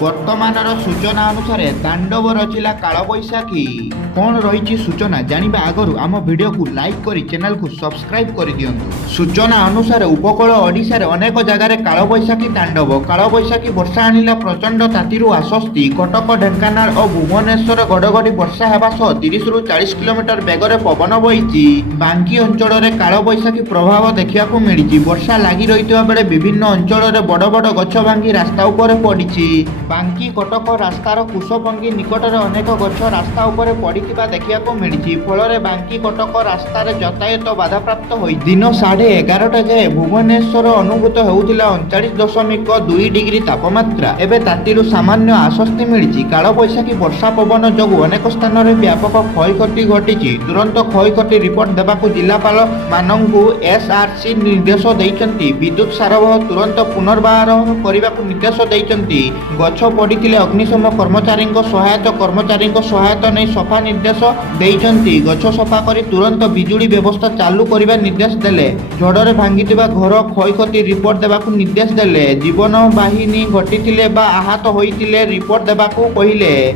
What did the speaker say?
ବର୍ତ୍ତମାନର ସୂଚନା ଅନୁସାରେ ତାଣ୍ଡବ ରଚିଲା କାଳବୈଶାଖୀ। କ'ଣ ରହିଛି ସୂଚନା ଜାଣିବା ଆଗରୁ ଆମ ଭିଡ଼ିଓକୁ ଲାଇକ୍ କରି ଚ୍ୟାନେଲକୁ ସବସ୍କ୍ରାଇବ୍ କରିଦିଅନ୍ତୁ। ସୂଚନା ଅନୁସାରେ ଉପକୂଳ ଓଡ଼ିଶାରେ ଅନେକ ଜାଗାରେ କାଳବୈଶାଖୀ ତାଣ୍ଡବ। କାଳବୈଶାଖୀ ବର୍ଷା ଆଣିଲା ପ୍ରଚଣ୍ଡ ତାତିରୁ ଆଶ୍ୱସ୍ତି। କଟକ, ଢେଙ୍କାନାଳ ଓ ଭୁବନେଶ୍ୱର ଘଡ଼ଘଡ଼ି ବର୍ଷା ହେବା ସହ 30ରୁ 40 କିଲୋମିଟର ବେଗରେ ପବନ ବହିଛି। ବାଙ୍କୀ ଅଞ୍ଚଳରେ କାଳବୈଶାଖୀ ପ୍ରଭାବ ଦେଖିବାକୁ ମିଳିଛି। ବର୍ଷା ଲାଗି ରହିଥିବା ବେଳେ ବିଭିନ୍ନ ଅଞ୍ଚଳରେ ବଡ଼ ବଡ଼ ଗଛ ଭାଙ୍ଗି ରାସ୍ତା ଉପରେ ପଡ଼ିଛି। ବାଙ୍କୀ କଟକ ରାସ୍ତାର କୁଶପଙ୍ଗୀ ନିକଟରେ ଅନେକ ଗଛ ରାସ୍ତା ଉପରେ ପଡ଼ିଥିବା ଦେଖିବାକୁ ମିଳିଛି। ଫଳରେ ବାଙ୍କୀ କଟକ ରାସ୍ତାରେ ଯାତାୟାତ ବାଧାପ୍ରାପ୍ତ ହୋଇଛି। ଦିନ 11:30ଟା ଯାଏଁ ଭୁବନେଶ୍ୱର ଅନୁଭୂତ ହେଉଥିଲା 39.2 ଡିଗ୍ରୀ ତାପମାତ୍ରା। ଏବେ ତାତିରୁ ସାମାନ୍ୟ ଆଶ୍ୱସ୍ତି ମିଳିଛି। କାଳବୈଶାଖୀ ବର୍ଷା ପବନ ଯୋଗୁଁ ଅନେକ ସ୍ଥାନରେ ବ୍ୟାପକ କ୍ଷୟକ୍ଷତି ଘଟିଛି। ତୁରନ୍ତ କ୍ଷୟକ୍ଷତି ରିପୋର୍ଟ ଦେବାକୁ ଜିଲ୍ଲାପାଳ ମାନଙ୍କୁ ଏସ୍ଆର୍ସି ନିର୍ଦ୍ଦେଶ ଦେଇଛନ୍ତି। ବିଦ୍ୟୁତ୍ ସରବରାହ ତୁରନ୍ତ ପୁନର୍ବାର କରିବାକୁ ନିର୍ଦ୍ଦେଶ ଦେଇଛନ୍ତି। ଗଛ ପଡ଼ିଥିଲେ ଅଗ୍ନିଶମ କର୍ମଚାରୀଙ୍କ ସହାୟତା ନେଇ ସଫା ନିର୍ଦ୍ଦେଶ ଦେଇଛନ୍ତି। ଗଛ ସଫା କରି ତୁରନ୍ତ ବିଜୁଳି ବ୍ୟବସ୍ଥା ଚାଲୁ କରିବା ନିର୍ଦ୍ଦେଶ ଦେଲେ। ଝଡ଼ରେ ଭାଙ୍ଗିଥିବା ଘର କ୍ଷୟକ୍ଷତି ରିପୋର୍ଟ ଦେବାକୁ ନିର୍ଦ୍ଦେଶ ଦେଲେ। ଜୀବନ ବାହିନୀ ଘଟିଥିଲେ ବା ଆହତ ହୋଇଥିଲେ ରିପୋର୍ଟ ଦେବାକୁ କହିଲେ।